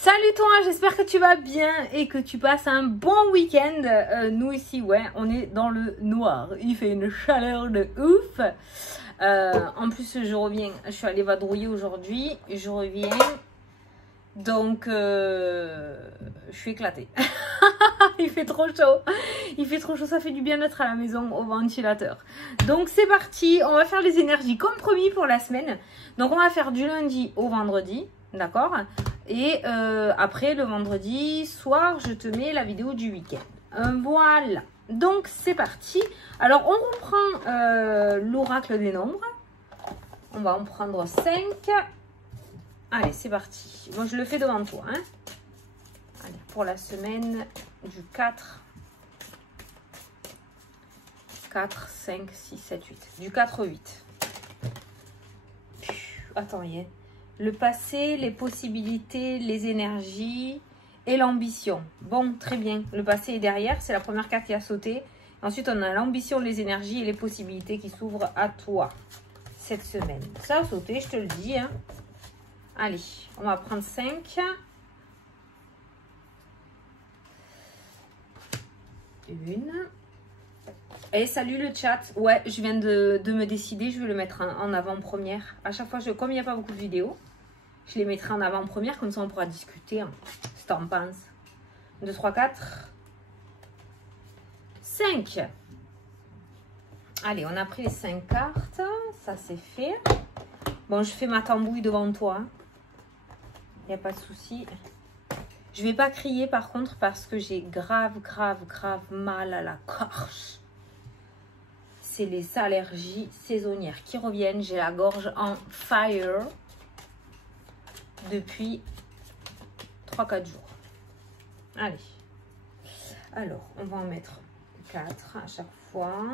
Salut toi, j'espère que tu vas bien et que tu passes un bon week-end. Nous ici, ouais, on est dans le noir. Il fait une chaleur de ouf. En plus, je reviens, je suis allée vadrouiller aujourd'hui. Je reviens, donc je suis éclatée. Il fait trop chaud. Il fait trop chaud, ça fait du bien d'être à la maison au ventilateur. Donc c'est parti, on va faire les énergies comme promis pour la semaine. Donc on va faire du lundi au vendredi, d'accord? Et après, le vendredi soir, je te mets la vidéo du week-end. Voilà. Donc, c'est parti. Alors, on reprend l'oracle des nombres. On va en prendre 5. Allez, c'est parti. Moi, je le fais devant toi. Hein. Allez, pour la semaine du 4. 4, 5, 6, 7, 8. Du 4 au 8. Attends, y est. Le passé, les possibilités, les énergies et l'ambition. Bon, très bien. Le passé est derrière. C'est la première carte qui a sauté. Ensuite, on a l'ambition, les énergies et les possibilités qui s'ouvrent à toi cette semaine. Ça a sauté, je te le dis. Hein. Allez, on va prendre 5. Une. Et salut le chat. Ouais, je viens de me décider. Je vais le mettre en avant-première. À chaque fois, comme il n'y a pas beaucoup de vidéos, je les mettrai en avant-première, comme ça on pourra discuter. Hein. Ce que t'en penses. 2, 3, 4, 5. Allez, on a pris les 5 cartes. Ça, c'est fait. Bon, je fais ma tambouille devant toi. Il n'y a pas de souci. Je vais pas crier, par contre, parce que j'ai grave mal à la gorge. C'est les allergies saisonnières qui reviennent. J'ai la gorge en fire depuis 3-4 jours. Allez. Alors, on va en mettre 4 à chaque fois.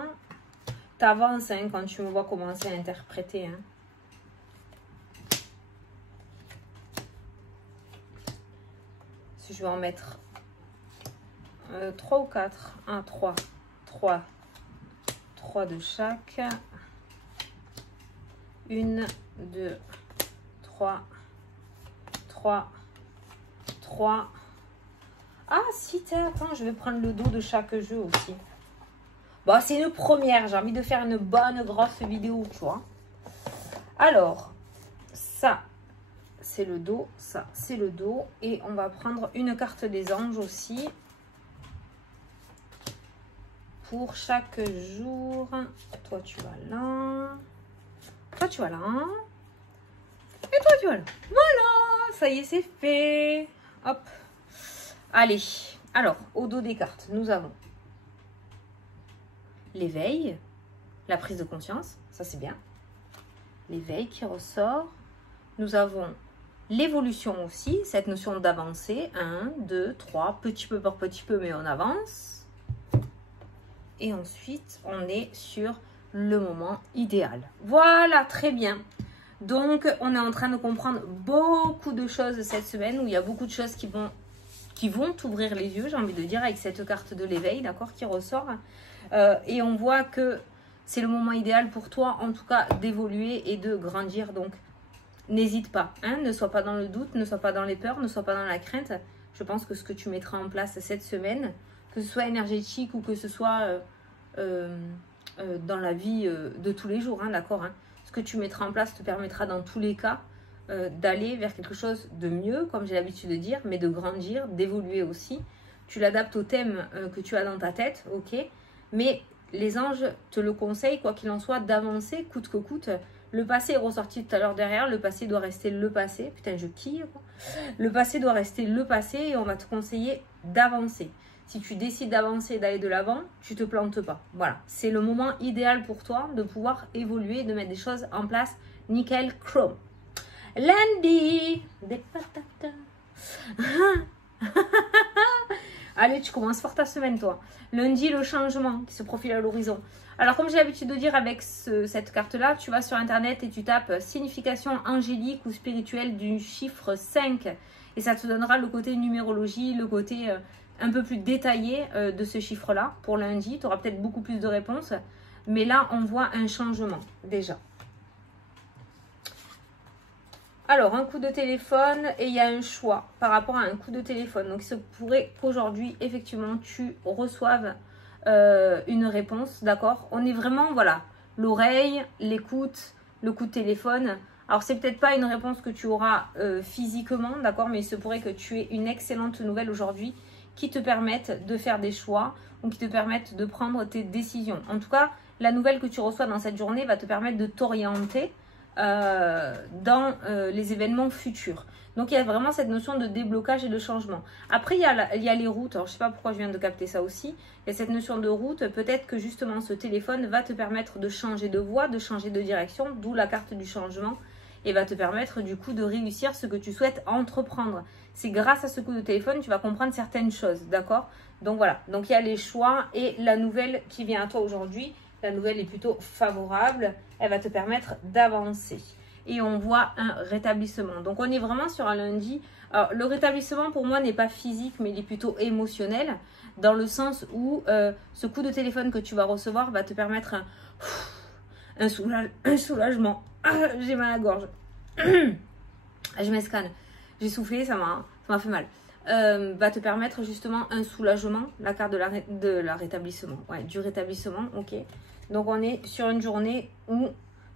T'avances hein, quand tu me vois commencer à interpréter. Hein. Si je vais en mettre 3 ou 4. 1, 3. 3. 3 de chaque. 1, 2, 3. 3. 3. Ah, si, attends, je vais prendre le dos de chaque jeu aussi. Bon, c'est une première. J'ai envie de faire une bonne grosse vidéo, tu vois. Alors, ça, c'est le dos. Ça, c'est le dos. Et on va prendre une carte des anges aussi. Pour chaque jour. Toi, tu vas là. Toi, tu vas là. Et toi, tu vas là. Voilà, ça y est, c'est fait. Hop. Allez. Alors, au dos des cartes, nous avons l'éveil, la prise de conscience. Ça, c'est bien. L'éveil qui ressort. Nous avons l'évolution aussi, cette notion d'avancer. 1, 2, 3, petit peu par petit peu, mais on avance. Et ensuite, on est sur le moment idéal. Voilà, très bien. Donc, on est en train de comprendre beaucoup de choses cette semaine où il y a beaucoup de choses qui vont t'ouvrir les yeux, j'ai envie de dire, avec cette carte de l'éveil, d'accord, qui ressort. Et on voit que c'est le moment idéal pour toi, en tout cas, d'évoluer et de grandir. Donc, n'hésite pas, hein, ne sois pas dans le doute, ne sois pas dans les peurs, ne sois pas dans la crainte. Je pense que ce que tu mettras en place cette semaine, que ce soit énergétique ou que ce soit dans la vie de tous les jours, hein, d'accord, hein. Ce que tu mettras en place te permettra dans tous les cas d'aller vers quelque chose de mieux, comme j'ai l'habitude de dire, mais de grandir, d'évoluer aussi. Tu l'adaptes au thème que tu as dans ta tête, ok, mais les anges te le conseillent, quoi qu'il en soit, d'avancer coûte que coûte. Le passé est ressorti tout à l'heure derrière, le passé doit rester le passé. Putain, je quille, quoi. Le passé doit rester le passé et on va te conseiller d'avancer. Si tu décides d'avancer et d'aller de l'avant, tu te plantes pas. Voilà, c'est le moment idéal pour toi de pouvoir évoluer, de mettre des choses en place. Nickel, chrome. Lundi, des patatas. Allez, tu commences fort ta semaine, toi. Lundi, le changement qui se profile à l'horizon. Alors, comme j'ai l'habitude de dire avec cette carte-là, tu vas sur Internet et tu tapes signification angélique ou spirituelle du chiffre 5. Et ça te donnera le côté numérologie, le côté un peu plus détaillé de ce chiffre-là. Pour lundi, tu auras peut-être beaucoup plus de réponses. Mais là, on voit un changement déjà. Alors, un coup de téléphone et il y a un choix par rapport à un coup de téléphone. Donc, il se pourrait qu'aujourd'hui, effectivement, tu reçoives une réponse, d'accord? On est vraiment, voilà, l'oreille, l'écoute, le coup de téléphone. Alors, c'est peut-être pas une réponse que tu auras physiquement, d'accord? Mais il se pourrait que tu aies une excellente nouvelle aujourd'hui qui te permette de faire des choix ou qui te permette de prendre tes décisions. En tout cas, la nouvelle que tu reçois dans cette journée va te permettre de t'orienter dans les événements futurs. Donc il y a vraiment cette notion de déblocage et de changement. Après il y a les routes. Alors je sais pas pourquoi je viens de capter ça aussi. Il y a cette notion de route. Peut-être que justement ce téléphone va te permettre de changer de voie, de changer de direction, d'où la carte du changement, et va te permettre du coup de réussir ce que tu souhaites entreprendre. C'est grâce à ce coup de téléphone tu vas comprendre certaines choses, d'accord? Donc voilà, donc il y a les choix et la nouvelle qui vient à toi aujourd'hui. La nouvelle est plutôt favorable, elle va te permettre d'avancer. Et on voit un rétablissement. Donc on est vraiment sur un lundi. Alors le rétablissement pour moi n'est pas physique, mais il est plutôt émotionnel. Dans le sens où ce coup de téléphone que tu vas recevoir va te permettre un soulagement. Ah, j'ai mal à la gorge. Je m'escanne. J'ai soufflé, ça m'a fait mal. Va te permettre justement un soulagement, la carte de la rétablissement. Ouais, du rétablissement, ok. Donc on est sur une journée où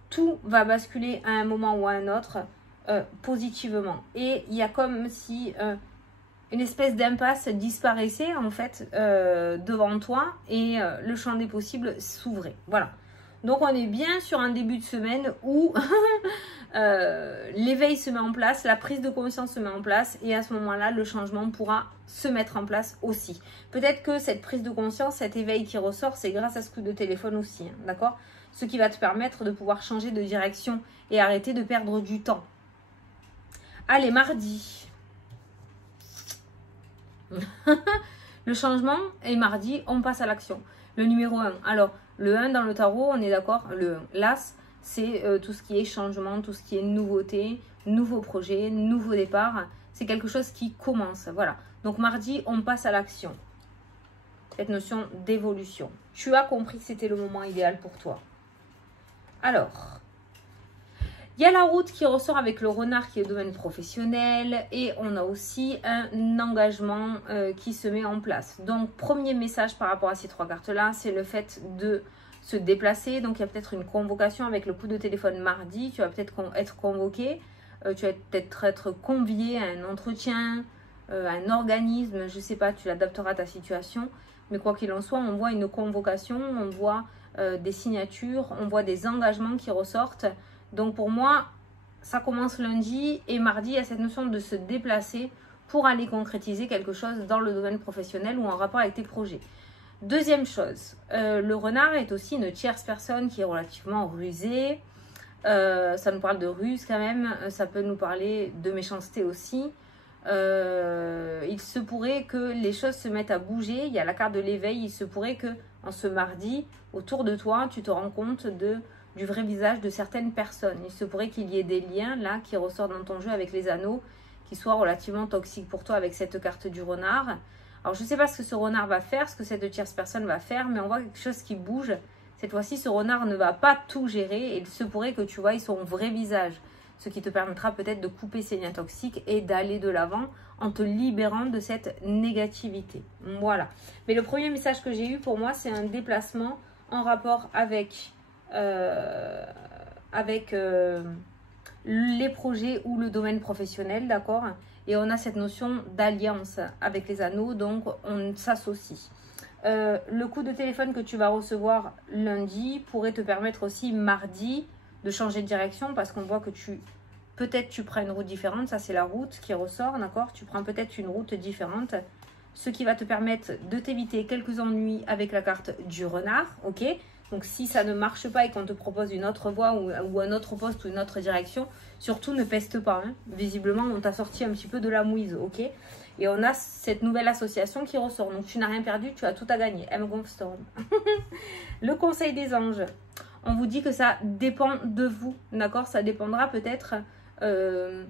tout va basculer à un moment ou à un autre positivement. Et il y a comme si une espèce d'impasse disparaissait en fait devant toi et le champ des possibles s'ouvrait. Voilà. Donc on est bien sur un début de semaine où l'éveil se met en place, la prise de conscience se met en place et à ce moment-là, le changement pourra se mettre en place aussi. Peut-être que cette prise de conscience, cet éveil qui ressort, c'est grâce à ce coup de téléphone aussi, hein, d'accord? Ce qui va te permettre de pouvoir changer de direction et arrêter de perdre du temps. Allez, mardi. Le changement est mardi, on passe à l'action. Le numéro 1. Alors, le 1 dans le tarot, on est d'accord? Le 1. L'As, c'est tout ce qui est changement, tout ce qui est nouveauté, nouveau projet, nouveau départ. C'est quelque chose qui commence. Voilà. Donc, mardi, on passe à l'action. Cette notion d'évolution. Tu as compris que c'était le moment idéal pour toi. Alors, il y a la route qui ressort avec le renard qui est le domaine professionnel et on a aussi un engagement qui se met en place. Donc, premier message par rapport à ces trois cartes-là, c'est le fait de se déplacer. Donc, il y a peut-être une convocation avec le coup de téléphone mardi. Tu vas peut-être être convoqué, tu vas peut-être être convié à un entretien, à un organisme, je ne sais pas, tu l'adapteras à ta situation. Mais quoi qu'il en soit, on voit une convocation, on voit des signatures, on voit des engagements qui ressortent. Donc pour moi, ça commence lundi et mardi, il y a cette notion de se déplacer pour aller concrétiser quelque chose dans le domaine professionnel ou en rapport avec tes projets. Deuxième chose, le renard est aussi une tierce personne qui est relativement rusée. Ça nous parle de ruse quand même, ça peut nous parler de méchanceté aussi. Il se pourrait que les choses se mettent à bouger. Il y a la carte de l'éveil, il se pourrait que en ce mardi, autour de toi, tu te rends compte du vrai visage de certaines personnes. Il se pourrait qu'il y ait des liens là qui ressortent dans ton jeu avec les anneaux qui soient relativement toxiques pour toi avec cette carte du renard. Alors je ne sais pas ce que ce renard va faire, ce que cette tierce personne va faire, mais on voit quelque chose qui bouge. Cette fois-ci, ce renard ne va pas tout gérer et il se pourrait que tu vois son vrai visage. Ce qui te permettra peut-être de couper ces liens toxiques et d'aller de l'avant en te libérant de cette négativité. Voilà. Mais le premier message que j'ai eu pour moi, c'est un déplacement en rapport avec les projets ou le domaine professionnel, d'accord? Et on a cette notion d'alliance avec les anneaux, donc on s'associe. Le coup de téléphone que tu vas recevoir lundi pourrait te permettre aussi mardi de changer de direction parce qu'on voit que peut-être tu prends une route différente, ça c'est la route qui ressort, d'accord? Tu prends peut-être une route différente, ce qui va te permettre de t'éviter quelques ennuis avec la carte du renard, ok? Donc si ça ne marche pas et qu'on te propose une autre voie ou un autre poste ou une autre direction, surtout ne peste pas, hein. Visiblement on t'a sorti un petit peu de la mouise, ok? Et on a cette nouvelle association qui ressort, donc tu n'as rien perdu, tu as tout à gagner. Storm. Le conseil des anges. On vous dit que ça dépend de vous, d'accord? Ça dépendra peut-être de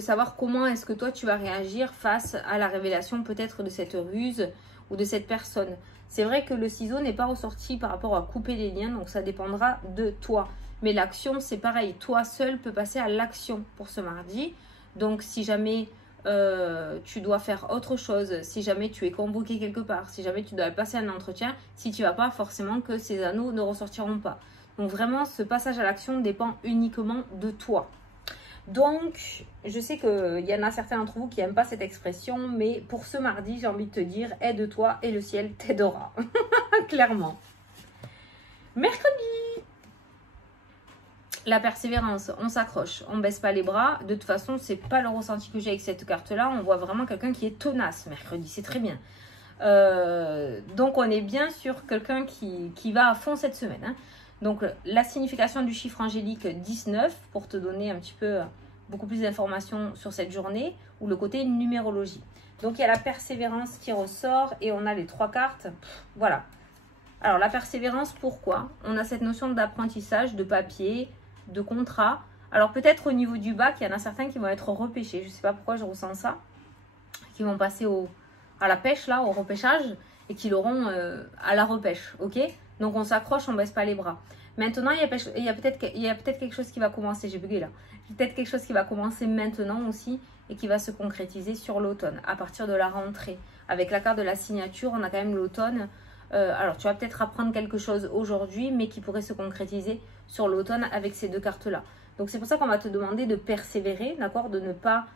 savoir comment est-ce que toi tu vas réagir face à la révélation peut-être de cette ruse ou de cette personne. C'est vrai que le ciseau n'est pas ressorti par rapport à couper les liens, donc ça dépendra de toi. Mais l'action, c'est pareil. Toi seul peux passer à l'action pour ce mardi. Donc, si jamais tu dois faire autre chose, si jamais tu es convoqué quelque part, si jamais tu dois passer un entretien, si tu ne vas pas, forcément que ces anneaux ne ressortiront pas. Donc, vraiment, ce passage à l'action dépend uniquement de toi. Donc, je sais qu'il y en a certains d'entre vous qui n'aiment pas cette expression, mais pour ce mardi, j'ai envie de te dire, aide-toi et le ciel t'aidera. Clairement. Mercredi. La persévérance, on s'accroche, on ne baisse pas les bras. De toute façon, ce n'est pas le ressenti que j'ai avec cette carte-là. On voit vraiment quelqu'un qui est tenace mercredi, c'est très bien. Donc, on est bien sur quelqu'un qui va à fond cette semaine. Hein. Donc, la signification du chiffre angélique 19, pour te donner un petit peu beaucoup plus d'informations sur cette journée, ou le côté numérologie. Donc, il y a la persévérance qui ressort et on a les 3 cartes. Voilà. Alors, la persévérance, pourquoi? On a cette notion d'apprentissage, de papier, de contrat. Alors, peut-être au niveau du bac, il y en a certains qui vont être repêchés. Je ne sais pas pourquoi je ressens ça. Qui vont passer à la pêche, là, au repêchage, et qui l'auront à la repêche, ok? Donc, on s'accroche, on ne baisse pas les bras. Maintenant, il y a peut-être quelque chose qui va commencer. J'ai bugué là. Peut-être quelque chose qui va commencer maintenant aussi et qui va se concrétiser sur l'automne, à partir de la rentrée. Avec la carte de la signature, on a quand même l'automne. Alors, tu vas peut-être apprendre quelque chose aujourd'hui, mais qui pourrait se concrétiser sur l'automne avec ces 2 cartes-là. Donc, c'est pour ça qu'on va te demander de persévérer, d'accord? De ne pas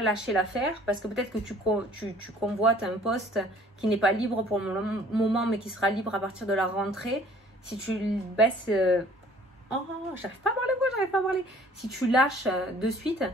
lâcher l'affaire, parce que peut-être que tu convoites un poste qui n'est pas libre pour le moment, mais qui sera libre à partir de la rentrée. Si tu baisses... Oh, j'arrive pas à parler, moi, j'arrive pas à parler. Si tu lâches de suite,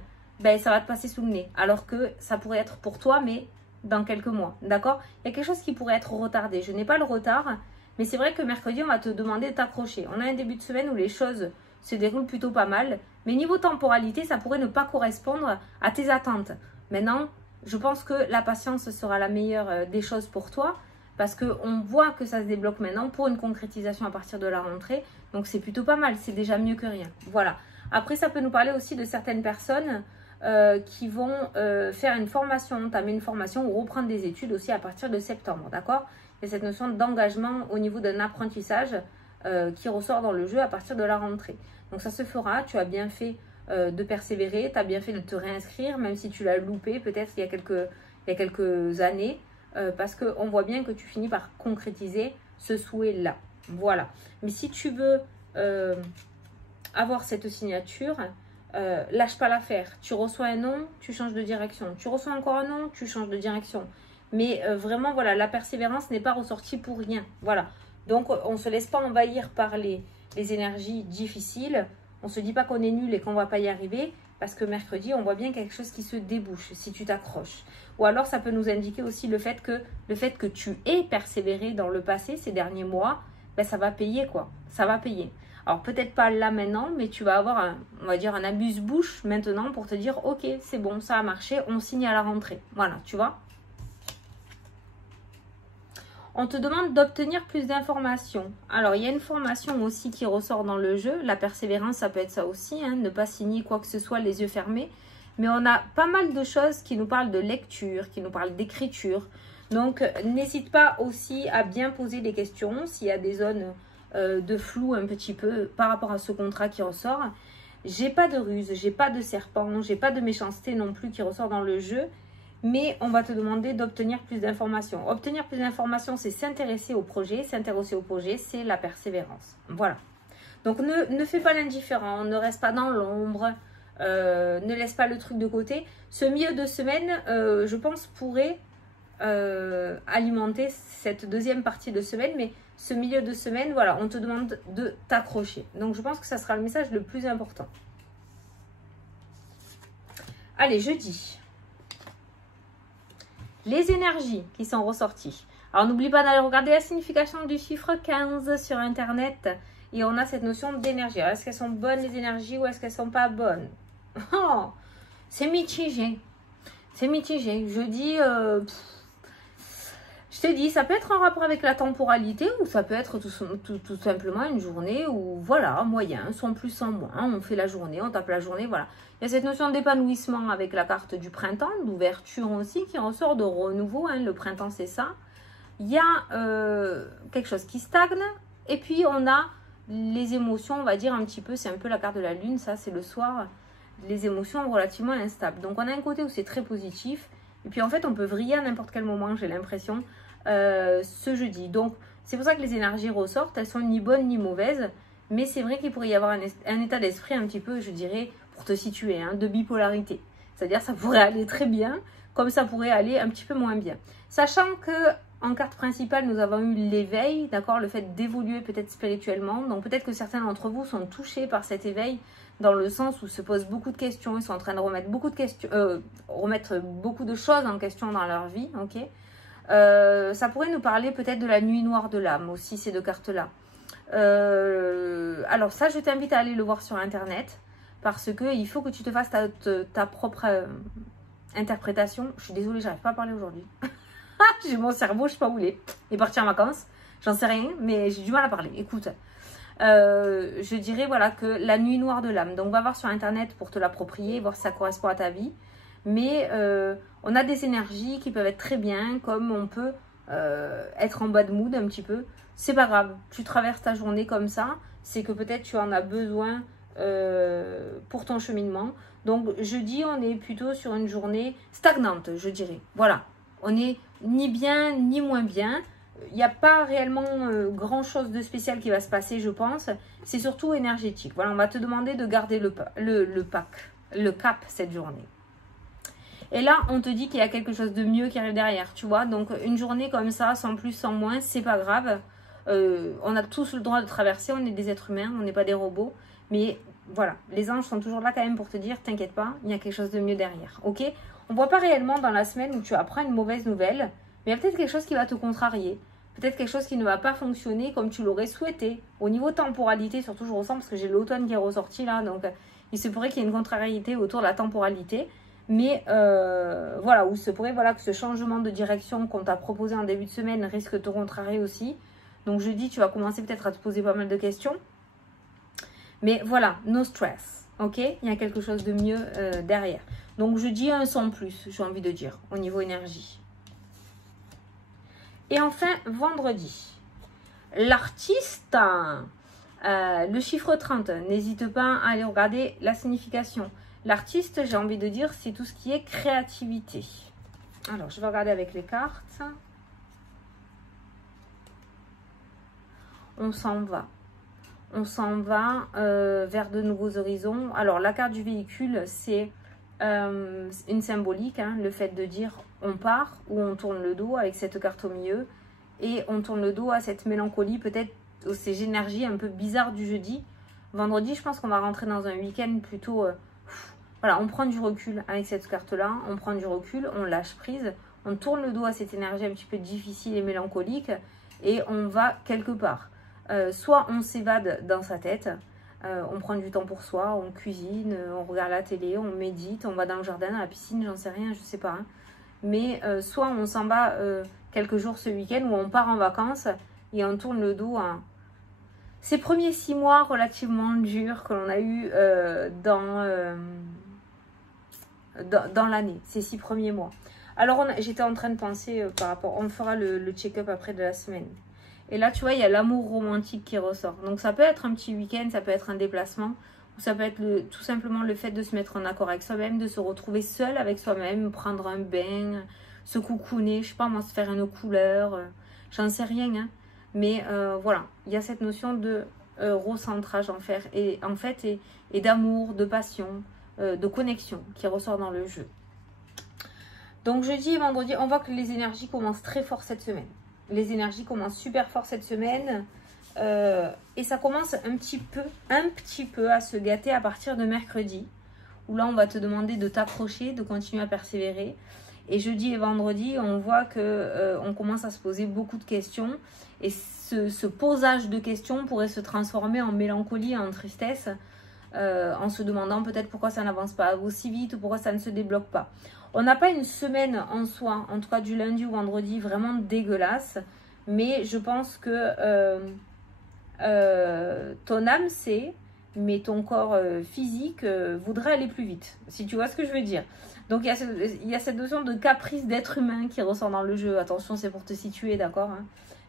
ben, ça va te passer sous le nez. Alors que ça pourrait être pour toi, mais dans quelques mois, d'accord? Il y a quelque chose qui pourrait être retardé. Je n'ai pas le retard, mais c'est vrai que mercredi, on va te demander de t'accrocher. On a un début de semaine où les choses se déroulent plutôt pas mal, mais niveau temporalité, ça pourrait ne pas correspondre à tes attentes. Maintenant, je pense que la patience sera la meilleure des choses pour toi, parce qu'on voit que ça se débloque maintenant pour une concrétisation à partir de la rentrée. Donc, c'est plutôt pas mal, c'est déjà mieux que rien. Voilà. Après, ça peut nous parler aussi de certaines personnes qui vont faire une formation, entamer une formation ou reprendre des études aussi à partir de septembre, d'accord? Il y a cette notion d'engagement au niveau d'un apprentissage qui ressort dans le jeu à partir de la rentrée. Donc, ça se fera, tu as bien fait de persévérer, tu as bien fait de te réinscrire, même si tu l'as loupé peut-être il y a quelques années, parce qu'on voit bien que tu finis par concrétiser ce souhait-là. Voilà. Mais si tu veux avoir cette signature, lâche pas l'affaire. Tu reçois un nom, tu changes de direction. Tu reçois encore un nom, tu changes de direction. Mais vraiment, voilà, la persévérance n'est pas ressortie pour rien. Voilà. Donc, on ne se laisse pas envahir par les énergies difficiles. On ne se dit pas qu'on est nul et qu'on ne va pas y arriver. Parce que mercredi, on voit bien quelque chose qui se débouche si tu t'accroches. Ou alors, ça peut nous indiquer aussi le fait que tu aies persévéré dans le passé, ces derniers mois, ben, ça va payer, quoi. Ça va payer. Alors, peut-être pas là maintenant, mais tu vas avoir, on va dire, un amuse-bouche maintenant pour te dire, ok, c'est bon, ça a marché, on signe à la rentrée. Voilà, tu vois. On te demande d'obtenir plus d'informations. Alors, il y a une formation aussi qui ressort dans le jeu. La persévérance, ça peut être ça aussi, hein, ne pas signer quoi que ce soit les yeux fermés. Mais on a pas mal de choses qui nous parlent de lecture, qui nous parlent d'écriture. Donc, n'hésite pas aussi à bien poser des questions s'il y a des zones de flou un petit peu par rapport à ce contrat qui ressort. J'ai pas de ruse, j'ai pas de serpent, j'ai pas de méchanceté non plus qui ressort dans le jeu. Mais on va te demander d'obtenir plus d'informations. Obtenir plus d'informations, c'est s'intéresser au projet. S'intéresser au projet, c'est la persévérance. Voilà. Donc, ne fais pas l'indifférent. Ne reste pas dans l'ombre. Ne laisse pas le truc de côté. Ce milieu de semaine, je pense, pourrait alimenter cette deuxième partie de semaine. Mais ce milieu de semaine, voilà, on te demande de t'accrocher. Donc, je pense que ça sera le message le plus important. Allez, jeudi. Les énergies qui sont ressorties. Alors, n'oublie pas d'aller regarder la signification du chiffre 15 sur Internet. Et on a cette notion d'énergie. Est-ce qu'elles sont bonnes, les énergies, ou est-ce qu'elles ne sont pas bonnes? Oh, c'est mitigé. C'est mitigé. Je dis... je te dis, ça peut être en rapport avec la temporalité, ou ça peut être tout simplement une journée où, voilà, moyen, sans plus, sans moins. On fait la journée, on tape la journée, voilà. Il y a cette notion d'épanouissement avec la carte du printemps, d'ouverture aussi, qui ressort de renouveau. Hein. Le printemps, c'est ça. Il y a quelque chose qui stagne. Et puis, on a les émotions, on va dire un petit peu, c'est un peu la carte de la lune, ça c'est le soir, les émotions relativement instables. Donc on a un côté où c'est très positif, et puis en fait on peut vriller à n'importe quel moment, j'ai l'impression, ce jeudi. Donc c'est pour ça que les énergies ressortent, elles sont ni bonnes ni mauvaises, mais c'est vrai qu'il pourrait y avoir un état d'esprit un petit peu, je dirais, pour te situer, hein, de bipolarité. C'est-à-dire ça pourrait aller très bien, comme ça pourrait aller un petit peu moins bien. Sachant que en carte principale, nous avons eu l'éveil, d'accord, le fait d'évoluer peut-être spirituellement. Donc peut-être que certains d'entre vous sont touchés par cet éveil, dans le sens où se posent beaucoup de questions, ils sont en train de remettre beaucoup de questions, remettre beaucoup de choses en question dans leur vie, ok. Ça pourrait nous parler peut-être de la nuit noire de l'âme aussi, ces deux cartes-là. Alors ça, je t'invite à aller le voir sur internet, parce que il faut que tu te fasses ta propre interprétation. Je suis désolée, j'arrive pas à parler aujourd'hui. J'ai mon cerveau, je sais pas où il est parti en vacances, j'en sais rien, mais j'ai du mal à parler. Écoute, je dirais voilà que la nuit noire de l'âme, donc va voir sur internet pour te l'approprier, voir si ça correspond à ta vie. Mais on a des énergies qui peuvent être très bien, comme on peut être en bad mood un petit peu. C'est pas grave, tu traverses ta journée comme ça, c'est que peut-être tu en as besoin pour ton cheminement. Donc jeudi, on est plutôt sur une journée stagnante, je dirais. Voilà, on est ni bien ni moins bien. Il n'y a pas réellement grand chose de spécial qui va se passer, je pense. C'est surtout énergétique. Voilà, on va te demander de garder le cap cette journée. Et là, on te dit qu'il y a quelque chose de mieux qui arrive derrière, tu vois. Donc, une journée comme ça, sans plus, sans moins, c'est pas grave. On a tous le droit de traverser, on est des êtres humains, on n'est pas des robots. Mais voilà, les anges sont toujours là quand même pour te dire, t'inquiète pas, il y a quelque chose de mieux derrière, ok? On ne voit pas réellement dans la semaine où tu apprends une mauvaise nouvelle, mais il y a peut-être quelque chose qui va te contrarier. Peut-être quelque chose qui ne va pas fonctionner comme tu l'aurais souhaité. Au niveau temporalité, surtout je ressens parce que j'ai l'automne qui est ressorti là, donc il se pourrait qu'il y ait une contrariété autour de la temporalité. Mais voilà, où il se pourrait voilà, que ce changement de direction qu'on t'a proposé en début de semaine risque de te contrarier aussi. Donc je dis, tu vas commencer peut-être à te poser pas mal de questions. Mais voilà, no stress, ok? Il y a quelque chose de mieux derrière. Donc je dis un sans plus, j'ai envie de dire, au niveau énergie. Et enfin, vendredi, l'artiste, le chiffre 30, n'hésite pas à aller regarder la signification. L'artiste, j'ai envie de dire, c'est tout ce qui est créativité. Alors, je vais regarder avec les cartes. On s'en va. On s'en va vers de nouveaux horizons. Alors, la carte du véhicule, c'est une symbolique, hein, le fait de dire on part ou on tourne le dos avec cette carte au milieu. Et on tourne le dos à cette mélancolie, peut-être ces énergies un peu bizarres du jeudi. Vendredi, je pense qu'on va rentrer dans un week-end plutôt... voilà, on prend du recul avec cette carte-là, on prend du recul, on lâche prise, on tourne le dos à cette énergie un petit peu difficile et mélancolique et on va quelque part. Soit on s'évade dans sa tête, on prend du temps pour soi, on cuisine, on regarde la télé, on médite, on va dans le jardin, à la piscine, j'en sais rien, je sais pas. Hein. Mais soit on s'en va quelques jours ce week-end où on part en vacances et on tourne le dos à ces premiers 6 mois relativement durs que l'on a eu dans l'année, ces 6 premiers mois. Alors j'étais en train de penser par rapport, on fera le check-up après de la semaine. Et là tu vois, il y a l'amour romantique qui ressort. Donc ça peut être un petit week-end, ça peut être un déplacement, ou ça peut être tout simplement le fait de se mettre en accord avec soi-même, de se retrouver seul avec soi-même, prendre un bain, se coucouner, je sais pas moi, se faire une couleur, j'en sais rien. Hein. Mais voilà, il y a cette notion de recentrage en fait et d'amour, de passion, de connexion qui ressort dans le jeu. Donc jeudi et vendredi, on voit que les énergies commencent très fort cette semaine. Les énergies commencent super fort cette semaine et ça commence un petit peu à se gâter à partir de mercredi où là on va te demander de t'accrocher, de continuer à persévérer. Et jeudi et vendredi, on voit que on commence à se poser beaucoup de questions et ce posage de questions pourrait se transformer en mélancolie, en tristesse, en se demandant peut-être pourquoi ça n'avance pas aussi vite ou pourquoi ça ne se débloque pas. On n'a pas une semaine en soi, en tout cas du lundi ou vendredi, vraiment dégueulasse, mais je pense que ton âme sait, mais ton corps physique voudrait aller plus vite, si tu vois ce que je veux dire. Donc il y a cette notion de caprice d'être humain qui ressort dans le jeu. Attention, c'est pour te situer, d'accord, hein.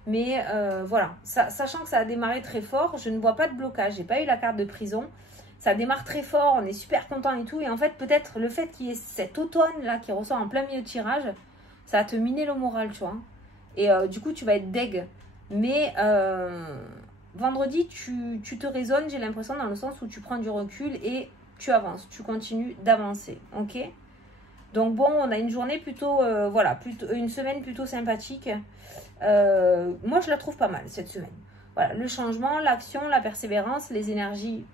Mais voilà, sachant que ça a démarré très fort, je ne vois pas de blocage. J'ai pas eu la carte de prison. Ça démarre très fort, on est super content et tout. Et en fait, peut-être le fait qu'il y ait cet automne-là qui ressort en plein milieu de tirage, ça va te miner le moral, tu vois. Et du coup, tu vas être deg. Mais vendredi, tu te raisonnes, j'ai l'impression, dans le sens où tu prends du recul et tu avances. Tu continues d'avancer, ok? Donc bon, on a une journée plutôt, voilà, une semaine plutôt sympathique. Moi, je la trouve pas mal, cette semaine. Voilà, le changement, l'action, la persévérance, les énergies.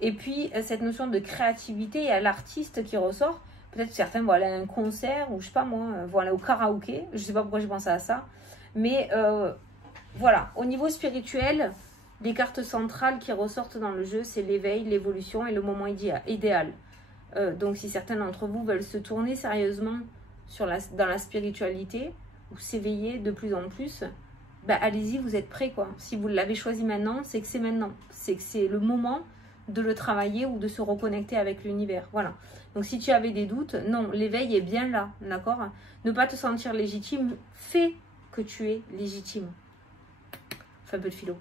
Et puis, cette notion de créativité, il y a l'artiste qui ressort. Peut-être certains vont aller à un concert ou je sais pas moi, vont aller au karaoké. Je sais pas pourquoi j'ai pensé à ça. Mais voilà, au niveau spirituel, les cartes centrales qui ressortent dans le jeu, c'est l'éveil, l'évolution et le moment idéal. Donc, si certains d'entre vous veulent se tourner sérieusement dans la spiritualité ou s'éveiller de plus en plus, bah, allez-y, vous êtes prêts, quoi. Si vous l'avez choisi maintenant, c'est que c'est maintenant. C'est que c'est le moment de le travailler ou de se reconnecter avec l'univers. Voilà. Donc, si tu avais des doutes, non, l'éveil est bien là, d'accord? Ne pas te sentir légitime fait que tu es légitime. Fais un peu de philo.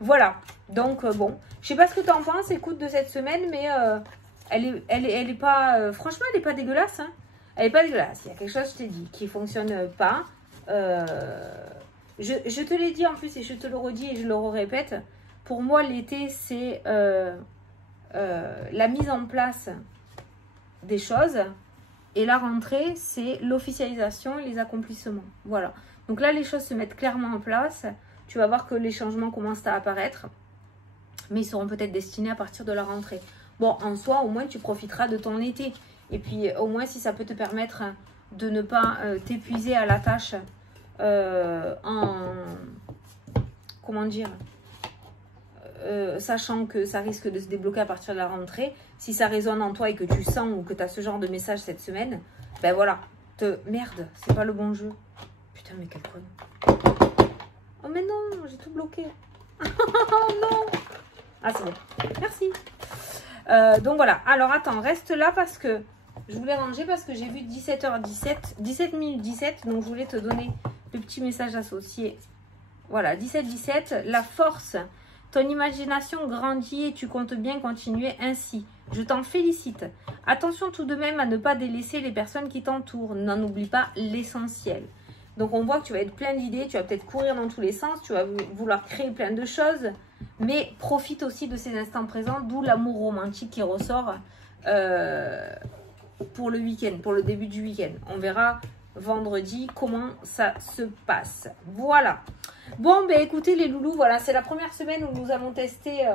Voilà. Donc, bon. Je sais pas ce que tu en penses, écoute, de cette semaine, mais elle est pas... franchement, elle est pas dégueulasse, hein. Elle est pas dégueulasse. Il y a quelque chose, je t'ai dit, qui fonctionne pas. Je te l'ai dit en plus et je te le redis et je le répète. Pour moi, l'été, c'est la mise en place des choses. Et la rentrée, c'est l'officialisation et les accomplissements. Voilà. Donc là, les choses se mettent clairement en place. Tu vas voir que les changements commencent à apparaître. Mais ils seront peut-être destinés à partir de la rentrée. Bon, en soi, au moins, tu profiteras de ton été. Et puis, au moins, si ça peut te permettre de ne pas t'épuiser à la tâche comment dire, sachant que ça risque de se débloquer à partir de la rentrée. Si ça résonne en toi et que tu sens ou que tu as ce genre de message cette semaine, ben voilà, merde, c'est pas le bon jeu. Putain, mais quel con. Oh mais non, j'ai tout bloqué. Oh non. Ah c'est bon, merci. Donc voilà, alors attends, reste là parce que je voulais ranger parce que j'ai vu 17h17, 17 minutes 17, donc je voulais te donner le petit message associé. Voilà, 17-17, la force, ton imagination grandit et tu comptes bien continuer ainsi. Je t'en félicite. Attention tout de même à ne pas délaisser les personnes qui t'entourent. N'en oublie pas l'essentiel. Donc on voit que tu vas être plein d'idées, tu vas peut-être courir dans tous les sens, tu vas vouloir créer plein de choses, mais profite aussi de ces instants présents, d'où l'amour romantique qui ressort pour le week-end, pour le début du week-end. On verra vendredi comment ça se passe. Voilà. Bon, ben écoutez les loulous, voilà, c'est la première semaine où nous allons tester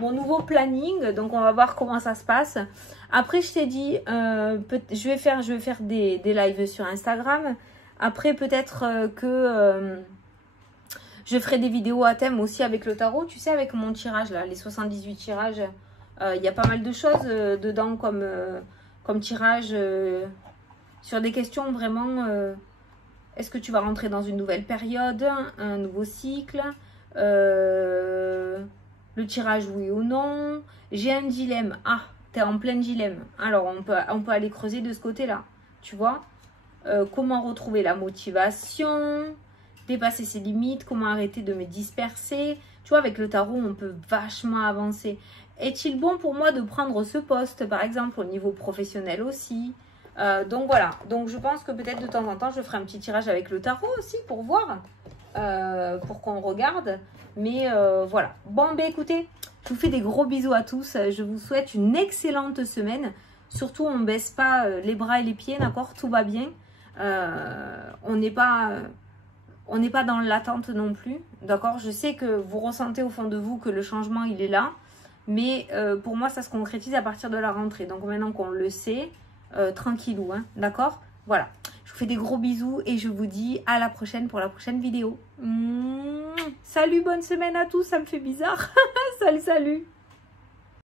mon nouveau planning. Donc on va voir comment ça se passe. Après, je t'ai dit, je vais faire des lives sur Instagram. Après, peut-être que je ferai des vidéos à thème aussi avec le tarot. Tu sais, avec mon tirage, là, les 78 tirages, il y a pas mal de choses dedans comme tirage sur des questions vraiment... est-ce que tu vas rentrer dans une nouvelle période, un nouveau cycle, le tirage oui ou non. J'ai un dilemme. Ah, tu es en plein dilemme. Alors, on peut aller creuser de ce côté-là, tu vois. Comment retrouver la motivation, dépasser ses limites, comment arrêter de me disperser. Tu vois, avec le tarot, on peut vachement avancer. Est-il bon pour moi de prendre ce poste, par exemple, au niveau professionnel aussi? Donc voilà, donc je pense que peut-être de temps en temps, je ferai un petit tirage avec le tarot aussi pour voir, pour qu'on regarde. Mais voilà. Bon, ben écoutez, je vous fais des gros bisous à tous. Je vous souhaite une excellente semaine. Surtout, on ne baisse pas les bras et les pieds, d'accord? Tout va bien. On n'est pas dans l'attente non plus, d'accord? Je sais que vous ressentez au fond de vous que le changement, il est là. Mais pour moi, ça se concrétise à partir de la rentrée. Donc maintenant qu'on le sait, tranquillou, hein, d'accord? Voilà. Je vous fais des gros bisous et je vous dis à la prochaine pour la prochaine vidéo. Salut, bonne semaine à tous, ça me fait bizarre. Salut, salut.